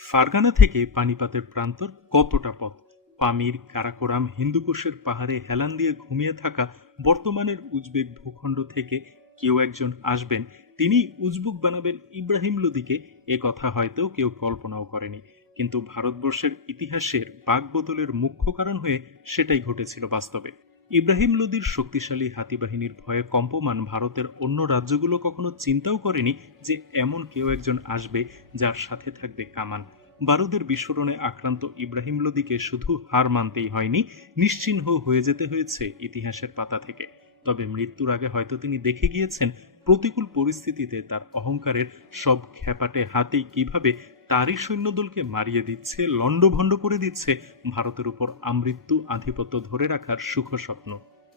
Fergana থেকে পানিপাতের প্রান্তর কতটা পথ? পামির, কারাকোরাম, হিন্দুকুশের পাহাড়ে হেলান দিয়ে ঘুমিয়ে থাকা বর্তমানের উজবেক ভূখণ্ড থেকে কেউ একজন আসবেন, তিনি উজবুক বানাবেন ইব্রাহিম লোদিকে, এ কথা হয়তো কেউ কল্পনাও করেনি। কিন্তু ভারতবর্ষের ইতিহাসের বাকবদলের মুখ্য কারণ হয়ে সেটাই ঘটেছিল বাস্তবে। ইব্রাহিম লোদির শক্তিশালী হাতিবাহিনীর ভয়ে কম্পমান ভারতের অন্য রাজ্যগুলো কখনো চিন্তাও করেনি যে এমন কেউ একজন আসবে যার সাথে থাকবে কামান। বারুদের বিস্ফোরণে আক্রান্ত ইব্রাহিম লোদিকে শুধু হার মানতেই হয়নি, নিশ্চিহ্ন হয়ে যেতে হয়েছে ইতিহাসের পাতা থেকে। তবে মৃত্যুর আগে হয়তো তিনি দেখে গিয়েছেন প্রতিকূল পরিস্থিতিতে তার অহংকারের সব খ্যাপাটে হাতি কিভাবে তারই সৈন্যদলকে মারিয়ে দিচ্ছে, লণ্ডভণ্ড করে দিচ্ছে ভারতের উপর আমৃত্যু আধিপত্য ধরে রাখার সুখ স্বপ্ন।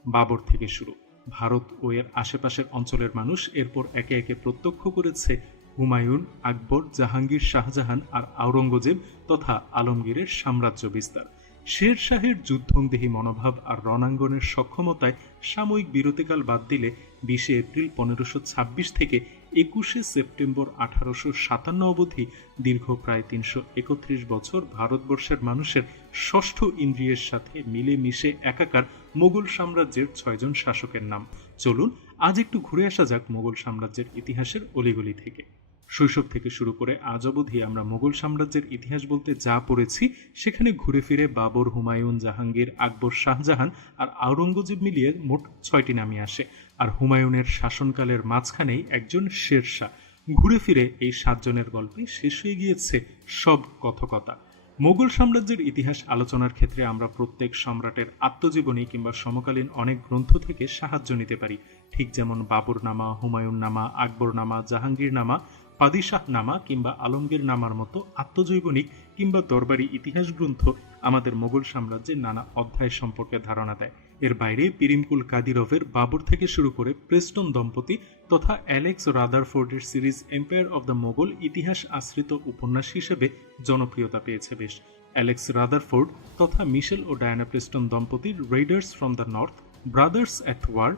বাবর থেকে শুরু, ভারত ও এর আশেপাশের অঞ্চলের মানুষ এরপর একে একে প্রত্যক্ষ করেছে হুমায়ুন, আকবর, জাহাঙ্গীর, শাহজাহান আর আওরঙ্গজেব তথা আলমগীরের সাম্রাজ্য বিস্তার। শের শাহের যুদ্ধংদেহী মনোভাব আর রণাঙ্গনের সক্ষমতায় সাময়িক বিরতিকাল বাদ দিলে 20 এপ্রিল 1526 থেকে 21 সেপ্টেম্বর 1857 অবধি দীর্ঘ প্রায় 331 বছর ভারতবর্ষের মানুষের ষষ্ঠ ইন্দ্রিয়ের সাথে মিলে মিশে একাকার মোগল সাম্রাজ্যের 6 জন শাসকের নাম। চলুন আজ একটু ঘুরে আসা যাক মোগল সাম্রাজ্যের ইতিহাসের অলিগলি থেকে। শৈশব থেকে শুরু করে আজ অবধি আমরা মোগল সাম্রাজ্যের ইতিহাস বলতে যা পড়েছি, সেখানে ঘুরে ফিরে বাবর, হুমায়ুন, জাহাঙ্গীর, আকবর, শাহজাহান আর আওরঙ্গজেব মিলিয়ে মোট 6টি নামই আসে। আর হুমায়ুনের শাসনকালের মাঝখানেই একজন শেরশাহ। ঘুরে ফিরে এই 7 জনের গল্পে শেষ হয়ে গিয়েছে সব কথকতা। মোগল সাম্রাজ্যের ইতিহাস আলোচনার ক্ষেত্রে আমরা প্রত্যেক সম্রাটের আত্মজীবনী কিংবা সমকালীন অনেক গ্রন্থ থেকে সাহায্য নিতে পারি, ঠিক যেমন বাবর নামা, হুমায়ুন নামা, আকবর নামা, জাহাঙ্গীর নামা, পাদিশাহ নামা কিংবা আলমগীর নামার মতো আত্মজৈবনিক কিংবা দরবারি ইতিহাস গ্রন্থ আমাদের মোগল সাম্রাজ্যের নানা অধ্যায় সম্পর্কে ধারণা দেয়। এর বাইরে পিরিমকুল কাদিরভের বাবর থেকে শুরু করে প্রেস্টন দম্পতি তথা অ্যালেক্স রাদারফোর্ডের series empire of the Moghul ইতিহাস আশ্রিত উপন্যাস হিসেবে জনপ্রিয়তা পেয়েছে বেশ। অ্যালেক্স রাদারফোর্ড তথা মিশেল ও ডায়ানা প্রেস্টন দম্পতির raiders from the north, brothers at war,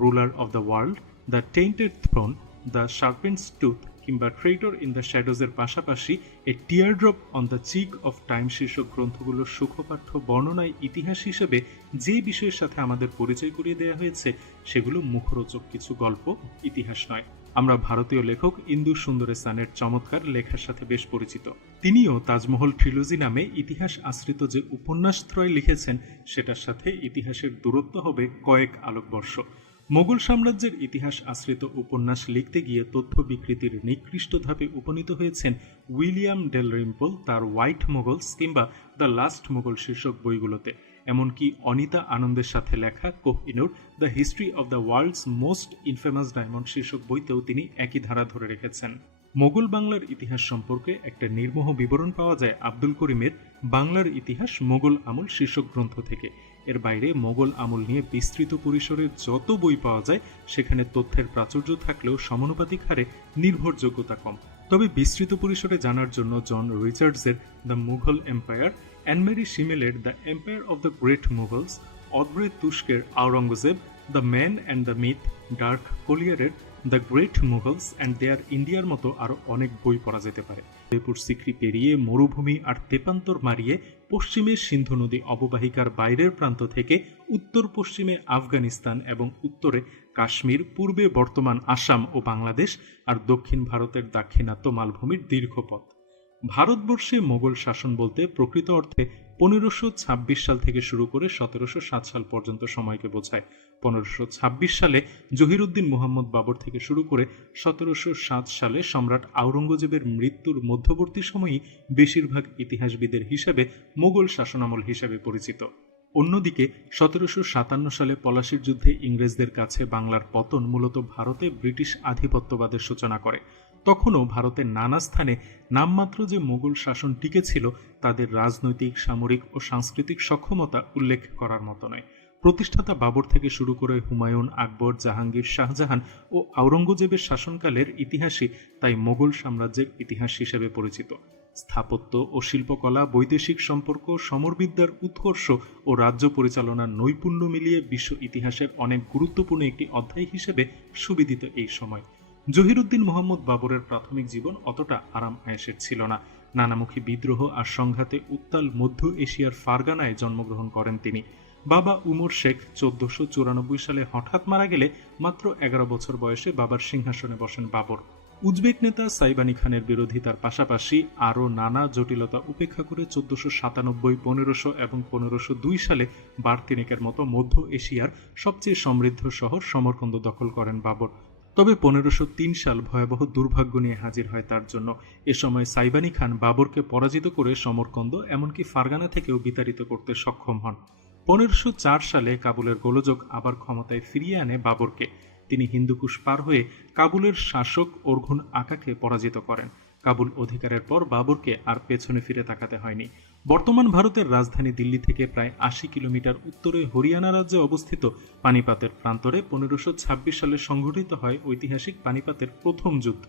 ruler of the world, the tainted throne, the serpent's tooth কিংবা ট্রেটর ইন দ্য শ্যাডোজের পাশাপাশি a teardrop on the cheek of time শীর্ষক গ্রন্থগুলোর সুখপাঠ্য বর্ণনায় ইতিহাস হিসেবে যে বিষয়ের সাথে আমাদের পরিচয় করিয়ে দেওয়া হয়েছে সেগুলো মুখরোচক কিছু গল্প, ইতিহাস নয়। আমরা ভারতীয় লেখক ইন্দু সুন্দরেসানের চমৎকার লেখার সাথে বেশ পরিচিত। তিনিও তাজমহল ট্রিলজি নামে ইতিহাস আশ্রিত যে উপন্যাসত্রয় লিখেছেন, সেটার সাথে ইতিহাসের দূরত্ব হবে কয়েক আলোকবর্ষ। মোগল সাম্রাজ্যের ইতিহাস আশ্রিত উপন্যাস লিখতে গিয়ে তথ্য বিকৃতির নিকৃষ্ট ধাপে উপনীত হয়েছেন উইলিয়াম ডেলরিম্পল তার হোয়াইট মোগলস কিংবা দ্য লাস্ট মোগল শীর্ষক বইগুলোতে। এমনকি অনিতা আনন্দের সাথে লেখা Kohinoor the history of the world's most infamous diamond শীর্ষক বইতেও তিনি একই ধারা ধরে রেখেছেন। মোগল বাংলার ইতিহাস সম্পর্কে একটা নির্মোহ বিবরণ পাওয়া যায় আব্দুল করিমের বাংলার ইতিহাস মোগল আমল শীর্ষক গ্রন্থ থেকে। এর বাইরে মোগল আমল নিয়ে বিস্তৃত পরিসরে যত বই পাওয়া যায়, সেখানে তথ্যের প্রাচুর্য থাকলেও সমানুপাতিক হারে নির্ভরযোগ্যতা কম। তবে বিস্তৃত পরিসরে জানার জন্য জন রিচার্ডসের দ্য মুঘল এম্পায়ার, অ্যানমেরি শিমেলের the empire of the great Mughals, Audrey তুস্কের Aurangzeb, the man and the myth, Dirk কোলিয়ারের the great Mughals and their ইন্ডিয়ার মতো আরও অনেক বই পড়া যেতে পারে। উদয়পুর সিক্রি পেরিয়ে মরুভূমি আর তেপান্তর মারিয়ে পশ্চিমে সিন্ধু নদী অববাহিকার বাইরের প্রান্ত থেকে উত্তর পশ্চিমে আফগানিস্তান এবং উত্তরে কাশ্মীর, পূর্বে বর্তমান আসাম ও বাংলাদেশ আর দক্ষিণ ভারতের দাক্ষিণাত্য মালভূমির দীর্ঘ পথ। ভারতবর্ষে মোগল শাসন বলতে প্রকৃত অর্থে 1526 সাল থেকে শুরু করে 1707 সাল পর্যন্ত সময়কে বোঝায়। 1526 সালে জহিরুদ্দিন মুহাম্মদ বাবর থেকে শুরু করে 1707 সালে সম্রাট আওরঙ্গজেবের মৃত্যুর মধ্যবর্তী সময়ই বেশিরভাগ ইতিহাসবিদের হিসেবে মোগল শাসনামল হিসেবে পরিচিত। অন্যদিকে 1757 সালে পলাশির যুদ্ধে ইংরেজদের কাছে বাংলার পতন মূলত ভারতে ব্রিটিশ আধিপত্যবাদের সূচনা করে। তখনও ভারতের নানা স্থানে নামমাত্র যে মোগল শাসন টিকেছিল, তাদের রাজনৈতিক, সামরিক ও সাংস্কৃতিক সক্ষমতা উল্লেখ করার মতো নয়। প্রতিষ্ঠাতা বাবর থেকে শুরু করে হুমায়ুন, আকবর, জাহাঙ্গীর, শাহজাহান ও আওরঙ্গজেবের শাসনকালের ইতিহাসই তাই মোগল সাম্রাজ্যের ইতিহাস হিসেবে পরিচিত। স্থাপত্য ও শিল্পকলা, বৈদেশিক সম্পর্ক, সমরবিদ্যার উৎকর্ষ ও রাজ্য পরিচালনার নৈপুণ্য মিলিয়ে বিশ্ব ইতিহাসের অনেক গুরুত্বপূর্ণ একটি অধ্যায় হিসেবে সুবিদিত এই সময়। জহিরুদ্দিন মুহাম্মদ বাবরের প্রাথমিক জীবন অতটা আরাম আয়েশের ছিল না। নানামুখী বিদ্রোহ আর সংঘাতে উত্তাল মধ্য এশিয়ার ফারগানায় জন্মগ্রহণ করেন তিনি। বাবা উমর শেখ 1494 সালে হঠাৎ মারা গেলে মাত্র 11 বছর বয়সে বাবার সিংহাসনে বসেন বাবর। উজবেক নেতা সাইবানি খানের বিরোধিতার পাশাপাশি আরও নানা জটিলতা উপেক্ষা করে 1497, 1500 এবং 1502 সালে বার্তিনিকের মতো মধ্য এশিয়ার সবচেয়ে সমৃদ্ধ শহর সমরকন্দ দখল করেন বাবর। তবে 1503 সাল ভয়াবহ দুর্ভাগ্য নিয়ে হাজির হয় তার জন্য। এ সময় সাইবানি খান বাবরকে পরাজিত করে সমরকন্দ এমনকি ফারগানা থেকেও বিতাড়িত করতে সক্ষম হন। 1504 সালে কাবুলের গোলযোগ আবার ক্ষমতায় ফিরিয়ে আনে বাবরকে। তিনি হিন্দুকুশ পার হয়ে কাবুলের শাসক অর্ঘুন আকাকে পরাজিত করেন। কাবুল অধিকারের পর বাবরকে আর পেছনে ফিরে তাকাতে হয়নি। বর্তমান ভারতের রাজধানী দিল্লি থেকে প্রায় 80 কিলোমিটার উত্তরে হরিয়ানা রাজ্যে অবস্থিত পানিপাতের প্রান্তরে 1526 সালে সংঘটিত হয় ঐতিহাসিক পানিপাতের প্রথম যুদ্ধ।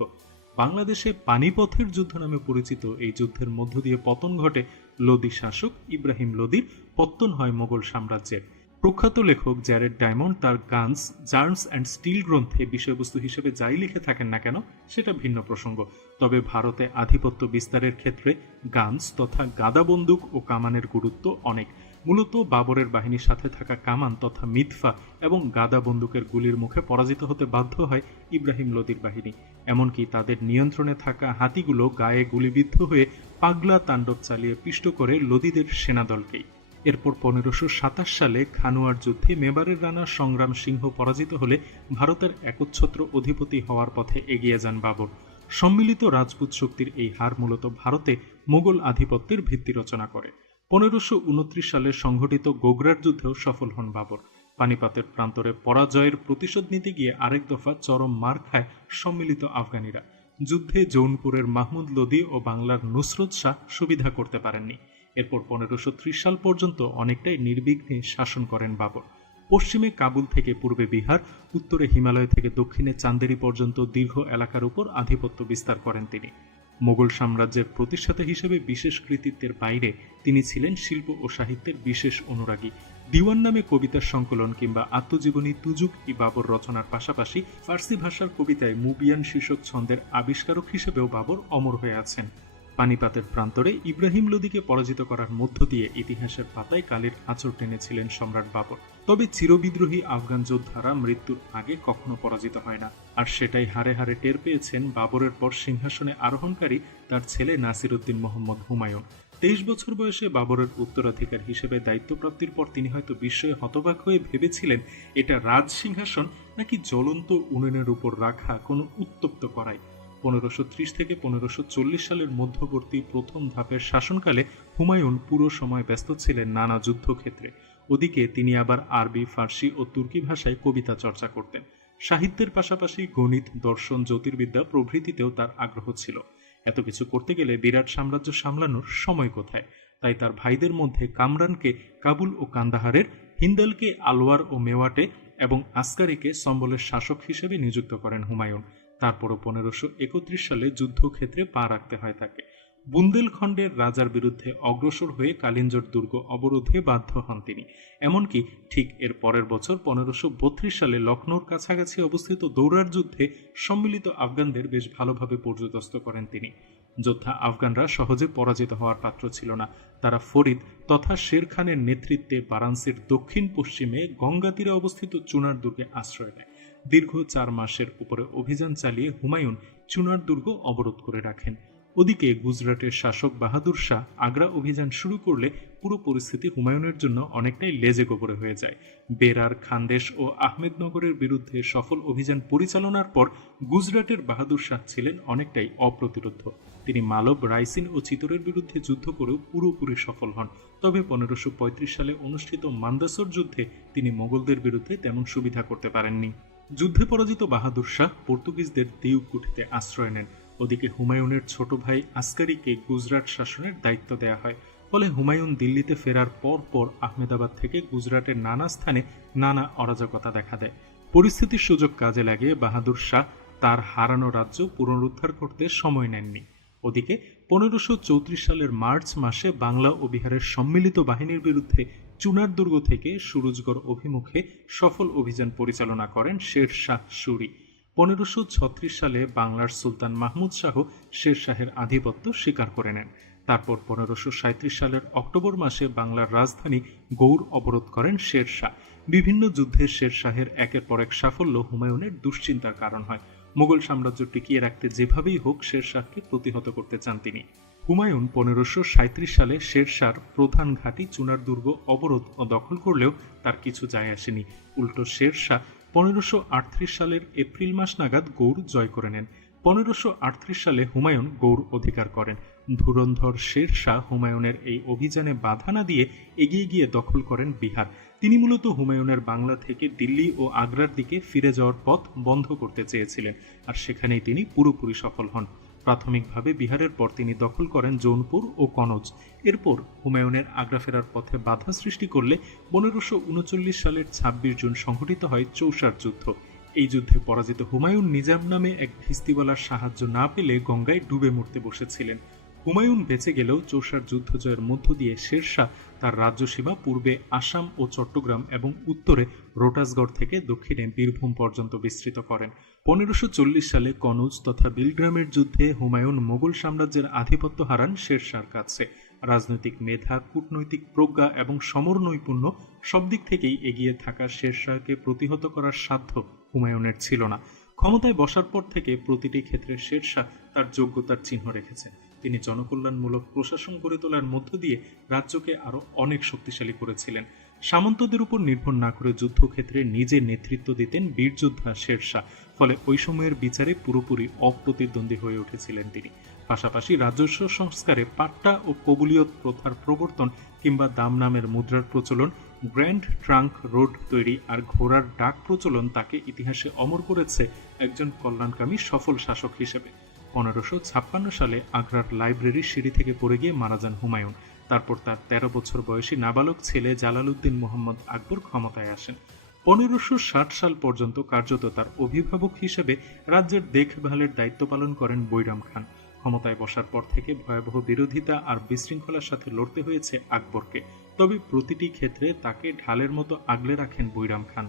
বাংলাদেশে পানিপথের যুদ্ধ নামে পরিচিত এই যুদ্ধের মধ্য দিয়ে পতন ঘটে লোদি শাসক ইব্রাহিম লোদির, পত্তন হয় মোগল সাম্রাজ্যের। প্রখ্যাত লেখক জ্যারেড ডায়মন্ড তার গানস, জার্মস অ্যান্ড স্টিল গ্রন্থে বিষয়বস্তু হিসেবে যাই লিখে থাকেন না কেন সেটা ভিন্ন প্রসঙ্গ। তবে ভারতে আধিপত্য বিস্তারের ক্ষেত্রে গানস তথা গাদা বন্দুক ও কামানের গুরুত্ব অনেক। মূলত বাবরের বাহিনীর সাথে থাকা কামান তথা মিতফা এবং গাদা বন্দুকের গুলির মুখে পরাজিত হতে বাধ্য হয় ইব্রাহিম লোদির বাহিনী। এমনকি তাদের নিয়ন্ত্রণে থাকা হাতিগুলো গায়ে গুলিবিদ্ধ হয়ে পাগলা তাণ্ডব চালিয়ে পিষ্ট করে লোদিদের সেনাদলকেই। এরপর 1527 সালে খানুয়ার যুদ্ধে মেবারের রানা সংগ্রাম সিংহ পরাজিত হলে ভারতের একচ্ছত্র অধিপতি হওয়ার পথে এগিয়ে যান বাবর। সম্মিলিত রাজপুত শক্তির এই হার মূলত ভারতে মোগল আধিপত্যের ভিত্তি রচনা করে। 1529 সালে সংঘটিত গোগরার যুদ্ধেও সফল হন বাবর। পানিপাতের প্রান্তরে পরাজয়ের প্রতিশোধ নিতে গিয়ে আরেক দফা চরম মার খায় সম্মিলিত আফগানিরা। যুদ্ধে জৌনপুরের মাহমুদ লোদি ও বাংলার নুসরত শাহ সুবিধা করতে পারেননি। এরপর 1530 সাল পর্যন্ত অনেকটাই নির্বিঘ্নে শাসন করেন বাবর। পশ্চিমে কাবুল থেকে পূর্বে বিহার, উত্তরে হিমালয় থেকে দক্ষিণে চান্দেরি পর্যন্ত দীর্ঘ এলাকার উপর আধিপত্য বিস্তার করেন তিনি। মোগল সাম্রাজ্যের প্রতিষ্ঠাতা হিসেবে বিশেষ কৃতিত্বের বাইরে তিনি ছিলেন শিল্প ও সাহিত্যের বিশেষ অনুরাগী। দিওয়ান নামে কবিতার সংকলন কিংবা আত্মজীবনী তুজুক ই বাবর রচনার পাশাপাশি ফার্সি ভাষার কবিতায় মুবিয়ান শীর্ষক ছন্দের আবিষ্কারক হিসেবেও বাবর অমর হয়ে আছেন। পানিপাতের প্রান্তরে ইব্রাহিম লোদিকে পরাজিত করার মধ্য দিয়ে ইতিহাসের পাতায় কালের আঁচড় টেনেছিলেন সম্রাট বাবর। তবে চিরবিদ্রোহী আফগান যোদ্ধারা মৃত্যুর আগে কখনো পরাজিত হয় না, আর সেটাই হারে হারে টের পেয়েছেন বাবরের পর সিংহাসনে আরোহণকারী তার ছেলে নাসিরউদ্দিন মোহাম্মদ হুমায়ুন। 23 বছর বয়সে বাবরের উত্তরাধিকার হিসেবে দায়িত্বপ্রাপ্তির পর তিনি হয়তো বিস্ময়ে হতবাক হয়ে ভেবেছিলেন এটা রাজ সিংহাসন নাকি জ্বলন্ত উনুনের উপর রাখা কোনো উত্তপ্ত কড়াই। 1530 থেকে 1540 সালের মধ্যবর্তী প্রথম ধাপের শাসনকালে হুমায়ুন পুরো সময় ব্যস্ত ছিলেন নানা যুদ্ধক্ষেত্রে। ওদিকে তিনি আবার আরবি, ফার্সি ও তুর্কি ভাষায় কবিতা চর্চা করতেন। সাহিত্যের পাশাপাশি গণিত, দর্শন, জ্যোতির্বিদ্যা প্রভৃতিতেও তার আগ্রহ ছিল। এত কিছু করতে গেলে বিরাট সাম্রাজ্য সামলানোর সময় কোথায়? তাই তার ভাইদের মধ্যে কামরানকে কাবুল ও কান্দাহারের, হিন্দালকে আলওয়ার ও মেওয়াটে এবং আসকারিকে সম্বলের শাসক হিসেবে নিযুক্ত করেন হুমায়ুন। তারপরও 1531 সালে যুদ্ধক্ষেত্রে পা রাখতে হয় তাকে। বুন্দেলখণ্ডের রাজার বিরুদ্ধে অগ্রসর হয়ে কালিঞ্জর দুর্গ অবরোধে বাধ্য হন তিনি। এমনকি ঠিক এর পরের বছর 1532 সালে লখনৌর কাছাকাছি অবস্থিত দৌরার যুদ্ধে সম্মিলিত আফগানদের বেশ ভালোভাবে পর্যদস্ত করেন তিনি। যোদ্ধা আফগানরা সহজে পরাজিত হওয়ার পাত্র ছিল না। তারা ফরিদ তথা শের খানের নেতৃত্বে বারাণসীর দক্ষিণ পশ্চিমে গঙ্গা তীরে অবস্থিত চুনার দুর্গে আশ্রয় নেয়। দীর্ঘ 4 মাসের উপরে অভিযান চালিয়ে হুমায়ুন চুনার দুর্গ অবরোধ করে রাখেন। ওদিকে গুজরাটের শাসক বাহাদুর শাহ আগ্রা অভিযান শুরু করলে পুরো পরিস্থিতি হুমায়ুনের জন্য অনেকটাই লেজে গোবরে হয়ে যায়। বেরার, খানদেশ ও আহমেদনগরের বিরুদ্ধে সফল অভিযান পরিচালনার পর গুজরাটের বাহাদুর শাহ ছিলেন অনেকটাই অপ্রতিরোধ্য। তিনি মালব, রাইসিন ও চিতোরের বিরুদ্ধে যুদ্ধ করেও পুরোপুরি সফল হন। তবে 1535 সালে অনুষ্ঠিত মান্দাসর যুদ্ধে তিনি মোগলদের বিরুদ্ধে তেমন সুবিধা করতে পারেননি। যুদ্ধে পরাজিত বাহাদুর শাহ পর্তুগিজদের দিউকুঠিতে আশ্রয় নেন। ওদিকে হুমায়ুনের ছোট ভাই আসকারিকে গুজরাট শাসনের দায়িত্ব দেয়া হয়। ফলে হুমায়ুন দিল্লিতে ফেরার পর আহমেদাবাদ থেকে গুজরাটের নানা স্থানে নানা অরাজকতা দেখা দেয়। পরিস্থিতির সুযোগ কাজে লাগিয়ে বাহাদুর শাহ তার হারানো রাজ্য পুনরুদ্ধার করতে সময় নেননি। ওদিকে 1534 সালের মার্চ মাসে বাংলা ও বিহারের সম্মিলিত বাহিনীর বিরুদ্ধে চুনার দুর্গ থেকে সুরুজগড় অভিমুখে সফল অভিযান পরিচালনা করেন শের শাহ সুরি। 1536 সালে বাংলার সুলতান মাহমুদ শাহ শের শাহের আধিপত্য স্বীকার করে নেন। তারপর 1537 সালের অক্টোবর মাসে বাংলার রাজধানী গৌড় অবরোধ করেন শের শাহ। বিভিন্ন যুদ্ধে শের শাহের একের পর এক সাফল্য হুমায়ুনের দুশ্চিন্তার কারণ হয়। মুঘল সাম্রাজ্য টিকিয়ে রাখতে যেভাবেই হোক শের শাহকে প্রতিহত করতে চান তিনি। হুমায়ুন 1537 সালে শের শাহর প্রধান ঘাঁটি চুনার দুর্গ অবরোধ ও দখল করলেও তার কিছু যায় আসেনি। উল্টো শের শাহ 1538 সালের এপ্রিল মাস নাগাদ গৌড় জয় করে নেন। 1538 সালে হুমায়ুন গৌড় অধিকার করেন। ধুরন্ধর শের শাহ হুমায়ুনের এই অভিযানে বাধা না দিয়ে এগিয়ে গিয়ে দখল করেন বিহার। তিনি মূলত হুমায়ুনের বাংলা থেকে দিল্লি ও আগ্রার দিকে ফিরে যাওয়ার পথ বন্ধ করতে চেয়েছিলেন, আর সেখানেই তিনি পুরোপুরি সফল হন। প্রাথমিকভাবে বিহারের পর তিনি দখল করেন জৌনপুর ও কনৌজ। এরপর হুমায়ুনের আগ্রা ফেরার পথে বাধা সৃষ্টি করলে 1539 সালের 26 জুন সংঘটিত হয় চৌসার যুদ্ধ। এই যুদ্ধে পরাজিত হুমায়ুন নিজাম নামে এক ভিস্তিওয়ালার সাহায্য না পেলে গঙ্গায় ডুবে মরতে বসেছিলেন। হুমায়ুন বেঁচে গেলেও চৌসার যুদ্ধ জয়ের মধ্য দিয়ে শের শাহ তার রাজ্যসীমা পূর্বে আসাম ও চট্টগ্রাম এবং উত্তরে রোটাসগড় থেকে দক্ষিণে বীরভূম পর্যন্ত বিস্তৃত করেন। 1540 সালে কনৌজ তথা বিলগ্রামের যুদ্ধে হুমায়ুন মোগল সাম্রাজ্যের আধিপত্য হারান শের শাহর কাছে। রাজনৈতিক মেধা, কূটনৈতিক প্রজ্ঞা এবং সমর নৈপুণ্য সব দিক থেকেই এগিয়ে থাকা শের শাহকে প্রতিহত করার সাধ্য হুমায়ুনের ছিল না। ক্ষমতায় বসার পর থেকে প্রতিটি ক্ষেত্রে শের শাহ তার যোগ্যতার চিহ্ন রেখেছেন। তিনি জনকল্যাণমূলক প্রশাসন গড়ে তোলার মধ্য দিয়ে রাজ্যকে আরো অনেক শক্তিশালী করেছিলেন। সামন্তদের উপর নির্ভর না করে যুদ্ধক্ষেত্রে নিজে নেতৃত্ব দিতেন বীরযোদ্ধা শের শাহ। ফলে ওই সময়ের বিচারে পুরোপুরি অপ্রতিদ্বন্দ্বী হয়ে উঠেছিলেন তিনি। পাশাপাশি রাজস্ব সংস্কারে পাট্টা ও কবুলিয়ত প্রথার প্রবর্তন কিংবা দাম নামের মুদ্রার প্রচলন, গ্র্যান্ড ট্রাঙ্ক রোড তৈরি আর ঘোড়ার ডাক প্রচলন তাকে ইতিহাসে অমর করেছে একজন কল্যাণকামী সফল শাসক হিসেবে। 1556 সালে আগ্রার লাইব্রেরির সিঁড়ি থেকে পড়ে গিয়ে মারা যান হুমায়ুন। তারপর তার 13 বছর বয়সী নাবালক ছেলে জালালউদ্দিন মোহাম্মদ আকবর ক্ষমতায় আসেন। 1560 সাল পর্যন্ত কার্যত তার অভিভাবক হিসেবে রাজ্যের দেখভালের দায়িত্ব পালন করেন বৈরাম খান। ক্ষমতায় বসার পর থেকে ভয়াবহ বিরোধিতা আর বিশৃঙ্খলার সাথে লড়তে হয়েছে আকবরকে, তবে প্রতিটি ক্ষেত্রে তাকে ঢালের মতো আগলে রাখেন বৈরাম খান।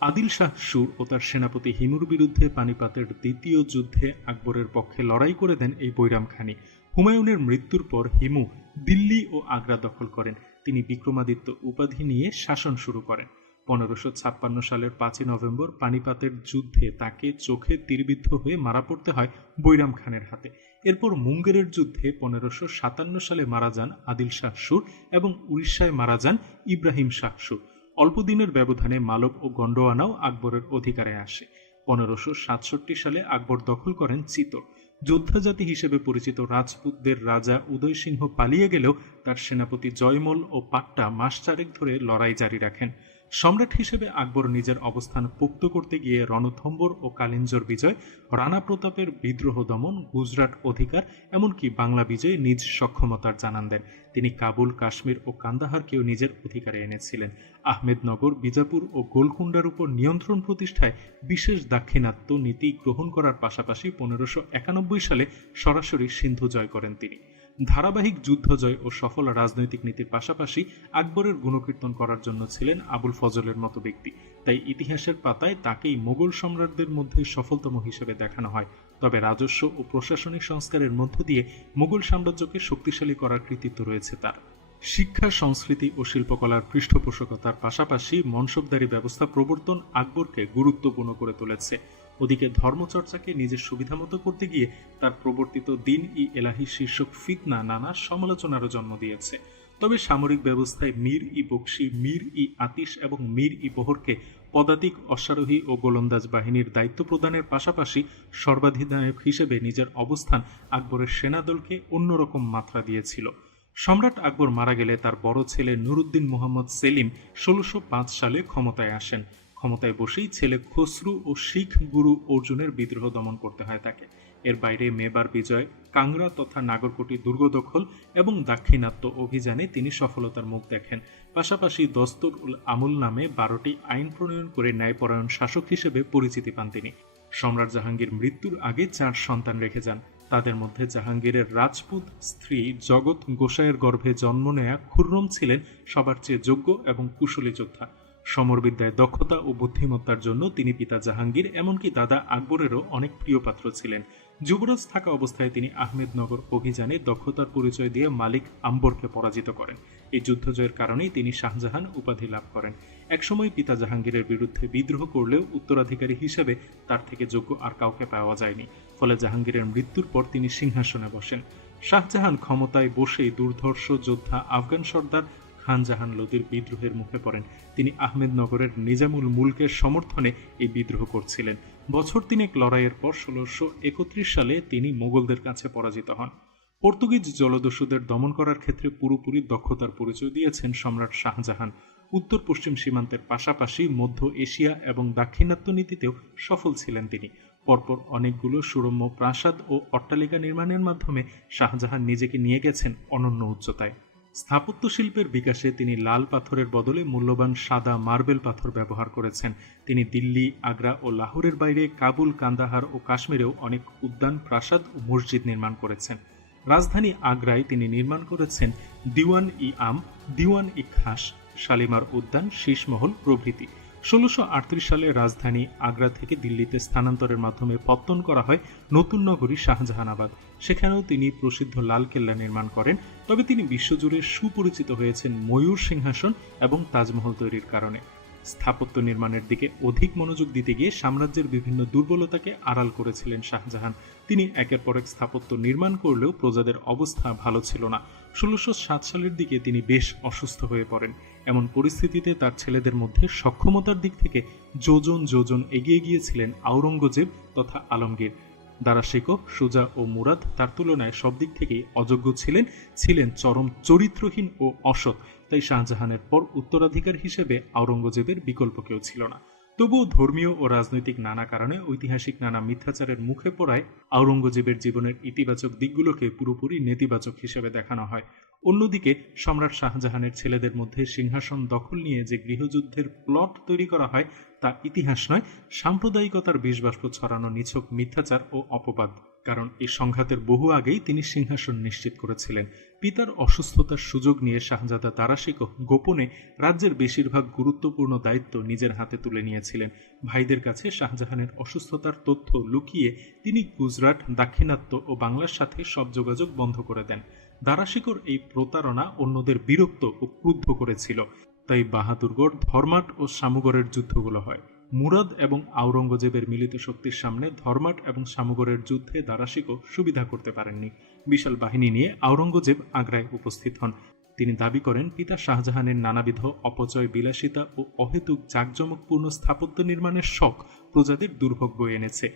আদিল শাহ সুর ও তার সেনাপতি হিমুর বিরুদ্ধে পানিপাতের দ্বিতীয় যুদ্ধে আকবরের পক্ষে লড়াই করে দেন এই বৈরাম খানই। হুমায়ুনের মৃত্যুর পর হিমু দিল্লি ও আগ্রা দখল করেন। তিনি বিক্রমাদিত্য উপাধি নিয়ে শাসন শুরু করেন। 1556 সালের 5 নভেম্বর পানিপাতের যুদ্ধে তাকে চোখে তীরবিদ্ধ হয়ে মারা পড়তে হয় বৈরাম খানের হাতে। এরপর মুঙ্গেরের যুদ্ধে 1557 সালে মারা যান আদিল শাহ সুর এবং উড়িষ্যায় মারা যান ইব্রাহিম শাহ সুর। অল্প দিনের ব্যবধানে মালব ও গন্ডোয়ানাও আকবরের অধিকারে আসে। 1567 সালে আকবর দখল করেন চিতোর। যোদ্ধা জাতি হিসেবে পরিচিত রাজপুতদের রাজা উদয় সিংহ পালিয়ে গেলেও তার সেনাপতি জয়মল ও পাট্টা মাস চারেক ধরে লড়াই জারি রাখেন। সম্রাট হিসেবে আকবর নিজের অবস্থান পোক্ত করতে গিয়ে রণথম্বর ও কালিঞ্জর বিজয়, রানা প্রতাপের বিদ্রোহ দমন, গুজরাট অধিকার, এমনকি বাংলা বিজয়ে নিজ সক্ষমতার জানান দেন। তিনি কাবুল, কাশ্মীর ও কান্দাহারকেও নিজের অধিকারে এনেছিলেন। আহমেদনগর, বিজাপুর ও গোলকুন্ডার উপর নিয়ন্ত্রণ প্রতিষ্ঠায় বিশেষ দাক্ষিণাত্য নীতি গ্রহণ করার পাশাপাশি 1591 সালে সরাসরি সিন্ধু জয় করেন তিনি। ধারাবাহিক যুদ্ধ জয় ও সফল রাজনৈতিক নীতির পাশাপাশি আকবরের গুণকীর্তন করার জন্য ছিলেন আবুল ফজলের মতো ব্যক্তি। তাই ইতিহাসের পাতায় তাকেই মোগল সম্রাটদের মধ্যে সফলতম হিসেবে দেখানো হয়। তবে রাজস্ব ও প্রশাসনিক সংস্কারের মধ্য দিয়ে মোগল সাম্রাজ্যকে শক্তিশালী করার কৃতিত্ব রয়েছে তার। শিক্ষা, সংস্কৃতি ও শিল্পকলার পৃষ্ঠপোষকতার পাশাপাশি মনসবদারি ব্যবস্থা প্রবর্তন আকবরকে গুরুত্বপূর্ণ করে তুলেছে। ওদিকে ধর্মচর্চাকে নিজের সুবিধামতো করতে গিয়ে তার প্রবর্তিত দিন ই এলাহি শীর্ষক ফিতনা নানা সমালোচনারও জন্ম দিয়েছে। তবে সামরিক ব্যবস্থায় মীর ই বকশি, মীর ই আতিশ এবং মীর ই বহরকে পদাতিক, অশ্বারোহী ও গোলন্দাজ বাহিনীর দায়িত্ব প্রদানের পাশাপাশি সর্বাধিনায়ক হিসেবে নিজের অবস্থান আকবরের সেনাদলকে অন্যরকম মাত্রা দিয়েছিল। সম্রাট আকবর মারা গেলে তার বড় ছেলে নুরুদ্দিন মোহাম্মদ সেলিম 1605 সালে ক্ষমতায় আসেন। ক্ষমতায় বসেই ছেলে খসরু ও শিখ গুরু অর্জুনের বিদ্রোহ দমন করতে হয় তাকে। এর বাইরে মেবার বিজয়, কাংড়া তথা নাগরকোটি দুর্গ দখল এবং দাক্ষিণাত্য অভিযানে তিনি সফলতার মুখ দেখেন। পাশাপাশি দস্তর উল আমল নামে 12টি আইন প্রণয়ন করে ন্যায়পরায়ণ শাসক হিসেবে পরিচিতি পান তিনি। সম্রাট জাহাঙ্গীর মৃত্যুর আগে 4 সন্তান রেখে যান। তাদের মধ্যে জাহাঙ্গীরের রাজপুত স্ত্রী জগৎ গোসাইয়ের গর্ভে জন্ম নেয়া খুররম ছিলেন সবার চেয়ে যোগ্য এবং কুশলী যোদ্ধা। সমরবিদ্যায় দক্ষতা ও বুদ্ধিমত্তার জন্য তিনি পিতা জাহাঙ্গীর এমনকি দাদা আকবরেরও অনেক প্রিয় পাত্র ছিলেন। যুবরাজ থাকা অবস্থায় তিনি আহমেদনগর অভিযানে দক্ষতার পরিচয় দিয়ে মালিক আম্বরকে পরাজিত করেন। এই যুদ্ধজয়ের কারণেই তিনি শাহজাহান উপাধি লাভ করেন। একসময় পিতা জাহাঙ্গীরের বিরুদ্ধে বিদ্রোহ করলেও উত্তরাধিকারী হিসেবে তার থেকে যোগ্য আর কাউকে পাওয়া যায়নি। ফলে জাহাঙ্গীরের মৃত্যুর পর তিনি সিংহাসনে বসেন। শাহজাহান ক্ষমতায় বসেই দুর্ধর্ষ যোদ্ধা আফগান সর্দার খান জাহান লোদির বিদ্রোহের মুখে পড়েন। তিনি আহমেদনগরের নিজামুল মুলকের সমর্থনে এই বিদ্রোহ করছিলেন। বছর তিনেক লড়াইয়ের পর ১৬৩১ সালে তিনি মোগলদের কাছে পরাজিত হন। পর্তুগিজ জলদস্যুদের দমন করার ক্ষেত্রে পুরোপুরি দক্ষতার পরিচয় দিয়েছেন সম্রাট শাহজাহান। উত্তর পশ্চিম সীমান্তের পাশাপাশি মধ্য এশিয়া এবং দাক্ষিণাত্য নীতিতেও সফল ছিলেন তিনি। পরপর অনেকগুলো সুরম্য প্রাসাদ ও অট্টালিকা নির্মাণের মাধ্যমে শাহজাহান নিজেকে নিয়ে গেছেন অনন্য উচ্চতায়। স্থাপত্য শিল্পের বিকাশে তিনি লাল পাথরের বদলে মূল্যবান সাদা মার্বেল পাথর ব্যবহার করেছেন। তিনি দিল্লি, আগ্রা ও লাহোরের বাইরে কাবুল, কান্দাহার ও কাশ্মীরেও অনেক উদ্যান, প্রাসাদ ও মসজিদ নির্মাণ করেছেন। রাজধানী আগ্রায় তিনি নির্মাণ করেছেন দিওয়ান-ই-আম, দিওয়ান-ই খাস, শালিমার উদ্যান, শীষমহল প্রভৃতি। ১৬৩৮ সালে রাজধানী আগ্রা থেকে দিল্লিতে স্থানান্তরের মাধ্যমে পত্তন করা হয় নতুন নগরী শাহজাহানাবাদ। সেখানেও তিনি প্রসিদ্ধ লাল কেল্লা নির্মাণ করেন। তবে তিনি বিশ্বজুড়ে সুপরিচিত হয়েছেন ময়ূর সিংহাসন এবং তাজমহল তৈরির কারণে। স্থাপত্য নির্মাণের দিকে অধিক মনোযোগ দিতে গিয়ে সাম্রাজ্যের বিভিন্ন দুর্বলতাকে আড়াল করেছিলেন শাহজাহান। তিনি একের পর এক স্থাপত্য নির্মাণ করলেও প্রজাদের অবস্থা ভালো ছিল না। ১৬০৭ সালের দিকে তিনি বেশ অসুস্থ হয়ে পড়েন। এমন পরিস্থিতিতে তার ছেলেদের মধ্যে সক্ষমতার দিক থেকে যোজন যোজন এগিয়ে গিয়েছিলেন আওরঙ্গজেব তথা আলমগীর। দারাশিকো, সুজা ও মুরাদ তার তুলনায় সব দিক থেকেই অযোগ্য ছিলেন চরম চরিত্রহীন ও অসৎ। তাই শাহজাহানের পর উত্তরাধিকার হিসেবে আওরঙ্গজেবের বিকল্প কেউ ছিল না। তবুও ধর্মীয় ও রাজনৈতিক নানা কারণে, ঐতিহাসিক নানা মিথ্যাচারের মুখে পড়ায় আওরঙ্গজেবের জীবনের ইতিবাচক দিকগুলোকে পুরোপুরি নেতিবাচক হিসেবে দেখানো হয়। অন্যদিকে সম্রাট শাহজাহানের ছেলেদের মধ্যে সিংহাসন দখল নিয়ে যে গৃহযুদ্ধের প্লট তৈরি করা হয় তা ইতিহাস নয়, সাম্প্রদায়িকতার বিষবাষ্প ছড়ানো নিছক মিথ্যাচার ও অপবাদ। কারণ এই সংঘাতের বহু আগেই তিনি সিংহাসন নিশ্চিত করেছিলেন। পিতার অসুস্থতার সুযোগ নিয়ে শাহজাদা দারাশিকো গোপনে রাজ্যের বেশিরভাগ গুরুত্বপূর্ণ দায়িত্ব নিজের হাতে তুলে নিয়েছিলেন। ভাইদের কাছে শাহজাহানের অসুস্থতার তথ্য লুকিয়ে তিনি গুজরাট, দাক্ষিণাত্য ও বাংলার সাথে সব যোগাযোগ বন্ধ করে দেন। দারাশিকোর এই প্রতারণা অন্যদের বিরক্ত ও ক্রুদ্ধ করেছিল। তাই বাহাদুরগড়, ধর্মাট ও শামুগড়ের যুদ্ধগুলো হয়। মুরাদ এবং আওরঙ্গজেবের মিলিত শক্তির সামনে ধর্মাট এবং শামুগড়ের যুদ্ধে দারাশিকো সুবিধা করতে পারেননি। বিশাল বাহিনী নিয়ে আওরঙ্গজেব আগ্রায় উপস্থিত হন। তিনি দাবি করেন পিতা শাহজাহানের নানাবিধ অপচয়, বিলাসিতা ও অহেতুক জাঁকজমকপূর্ণ স্থাপত্য নির্মাণের শখ প্রজাদের দুর্ভোগ বয়ে এনেছে।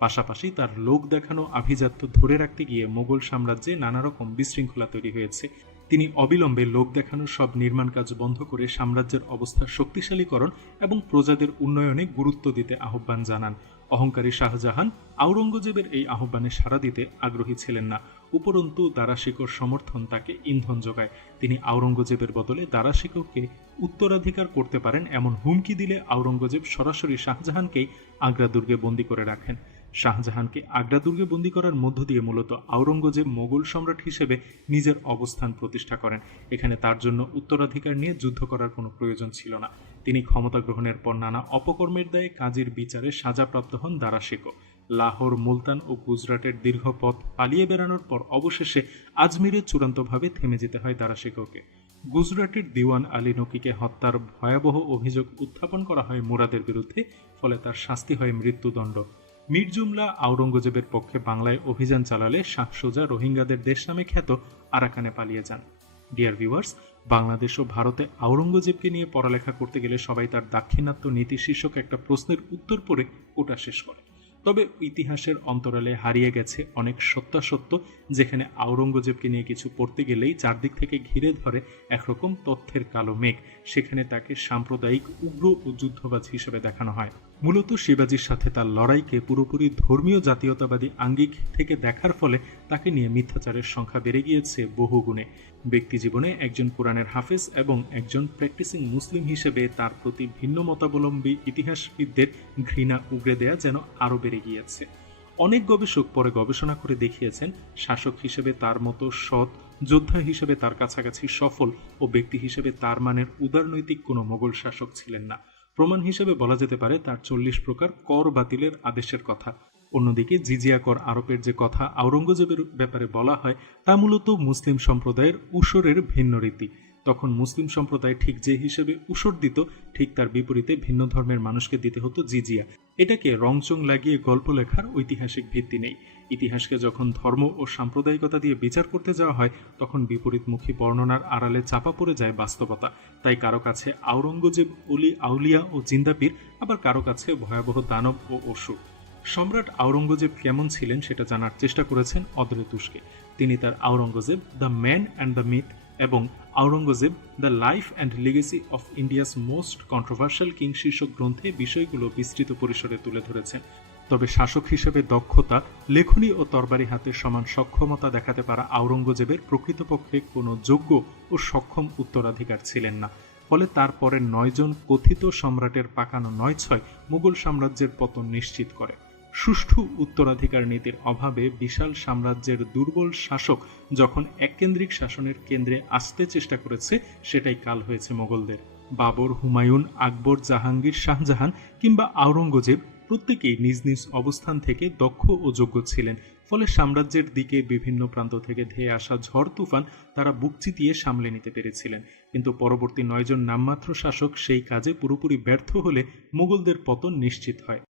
পাশাপাশি তার লোক দেখানো আভিজাত্য ধরে রাখতে গিয়ে মোগল সাম্রাজ্যে নানা রকম বিশৃঙ্খলা তৈরি হয়েছে। তিনি অবিলম্বে লোক দেখানোর সব নির্মাণ কাজ বন্ধ করে সাম্রাজ্যের অবস্থা শক্তিশালীকরণ এবং প্রজাদের উন্নয়নে গুরুত্ব দিতে আহ্বান জানান। অহংকারী শাহজাহান আওরঙ্গজেবের এই আহ্বানে সাড়া দিতে আগ্রহী ছিলেন না। উপরন্তু দারাশিকোর সমর্থন তাকে ইন্ধন যোগায়। তিনি আওরঙ্গজেবের বদলে দারাশিকোকে উত্তরাধিকার করতে পারেন এমন হুমকি দিলে আওরঙ্গজেব সরাসরি শাহজাহানকেই আগ্রা দুর্গে বন্দী করে রাখেন। শাহজাহানকে আগ্রা দুর্গে বন্দী করার মধ্য দিয়ে মূলত আওরঙ্গজেব মোগল সম্রাট হিসেবে নিজের অবস্থান প্রতিষ্ঠা করেন। এখানে তার জন্য উত্তরাধিকার নিয়ে যুদ্ধ করার কোনো প্রয়োজন ছিল না। তিনি ক্ষমতা গ্রহণের পর নানা অপকর্মের দায়ে কাজীর বিচারে সাজাপ্রাপ্ত হন দারাশিকো। লাহোর, মুলতান ও গুজরাটের দীর্ঘ পথ পালিয়ে বেড়ানোর পর অবশেষে আজমিরে চূড়ান্তভাবে থেমে যেতে হয় দারাশিকোকে। গুজরাটের দিওয়ান আলী নকিকে হত্যার ভয়াবহ অভিযোগ উত্থাপন করা হয় মুরাদের বিরুদ্ধে, ফলে তার শাস্তি হয় মৃত্যুদণ্ড। মীর জুমলা আওরঙ্গজেবের পক্ষে বাংলায় অভিযান চালালে শাহ সুজা রোহিঙ্গাদের দেশ নামে খ্যাত আরাকানে পালিয়ে যান। ডিয়ার ভিউয়ার্স, বাংলাদেশ ও ভারতে আওরঙ্গজেবকে নিয়ে পড়ালেখা করতে গেলে সবাই তার দাক্ষিণাত্য নীতি শীর্ষক একটা প্রশ্নের উত্তর পড়ে ওটা শেষ করে। তবে ইতিহাসের অন্তরালে হারিয়ে গেছে অনেক সত্যাসত্য, যেখানে আওরঙ্গজেবকে নিয়ে কিছু পড়তে গেলেই চারদিক থেকে ঘিরে ধরে একরকম তথ্যের কালো মেঘ। সেখানে তাকে সাম্প্রদায়িক, উগ্র ও যুদ্ধবাজ হিসেবে দেখানো হয়। মূলত শিবাজির সাথে তার লড়াইকে পুরোপুরি ধর্মীয় জাতীয়তাবাদী আঙ্গিক থেকে দেখার ফলে তাকে নিয়ে মিথ্যাচারের সংখ্যা বেড়ে গিয়েছে বহুগুণে। ব্যক্তিজীবনে একজন কোরআনের হাফেজ এবং একজন প্র্যাকটিসিং মুসলিম হিসেবে তার প্রতি ভিন্ন মতাবলম্বী ইতিহাসবিদদের ঘৃণা উগরে দেয়া যেন আরও বেড়ে গিয়েছে। অনেক গবেষক পরে গবেষণা করে দেখিয়েছেন শাসক হিসেবে তার মতো সৎ, যোদ্ধা হিসেবে তার কাছাকাছি সফল ও ব্যক্তি হিসেবে তার মানের উদারনৈতিক কোনো মোগল শাসক ছিলেন না। প্রমাণ হিসেবে বলা যেতে পারে তার 40 প্রকার কর বাতিলের আদেশের কথা। অন্যদিকে জিজিয়া কর আরোপের যে কথা আওরঙ্গজেবের ব্যাপারে বলা হয় তা মূলত মুসলিম সম্প্রদায়ের উসরের ভিন্ন রীতি। তখন মুসলিম সম্প্রদায় ঠিক যে হিসেবে উসর দিত, ঠিক তার বিপরীতে ভিন্ন ধর্মের মানুষকে দিতে হতো জিজিয়া। এটাকে রংচং লাগিয়ে গল্প লেখার ঐতিহাসিক ভিত্তি নেই। ইতিহাসকে যখন ধর্ম ও সাম্প্রদায়িকতা দিয়ে বিচার করতে যাওয়া হয়, তখন বিপরীতমুখী বর্ণনার আড়ালে চাপা পড়ে যায় বাস্তবতা। তাই কারো কাছে আওরঙ্গজেব অলি আউলিয়া ও জিন্দাপীর, আবার কারো কাছে ভয়াবহ দানব ও অসুর। সম্রাট আওরঙ্গজেব কেমন ছিলেন সেটা জানার চেষ্টা করেছেন অদ্রে তুস্কে। তিনি তার Aurangzeb the man and the myth এবং Aurangzeb the life and legacy of India's most controversial king শীর্ষক গ্রন্থে বিষয়গুলো বিস্তৃত পরিসরে তুলে ধরেছেন। তবে শাসক হিসেবে দক্ষতা, লেখনী ও তরবারি হাতের সমান সক্ষমতা দেখাতে পারা আওরঙ্গজেবের প্রকৃতপক্ষে কোনো যোগ্য ও সক্ষম উত্তরাধিকার ছিলেন না। ফলে তার পরের 9 জন কথিত সম্রাটের পাকানো 9-6 মুঘল সাম্রাজ্যের পতন নিশ্চিত করে। সুষ্ঠু উত্তরাধিকার নীতির অভাবে বিশাল সাম্রাজ্যের দুর্বল শাসক যখন এককেন্দ্রিক শাসনের কেন্দ্রে আসতে চেষ্টা করেছে, সেটাই কাল হয়েছে মোগলদের। বাবর, হুমায়ুন, আকবর, জাহাঙ্গীর, শাহজাহান কিংবা আওরঙ্গজেব প্রত্যেকেই নিজ নিজ অবস্থান থেকে দক্ষ ও যোগ্য ছিলেন। ফলে সাম্রাজ্যের দিকে বিভিন্ন প্রান্ত থেকে ধেয়ে আসা ঝড় তুফান তারা বুক চিতিয়ে সামলে নিতে পেরেছিলেন। কিন্তু পরবর্তী 9 জন নামমাত্র শাসক সেই কাজে পুরোপুরি ব্যর্থ হলে মুঘলদের পতন নিশ্চিত হয়।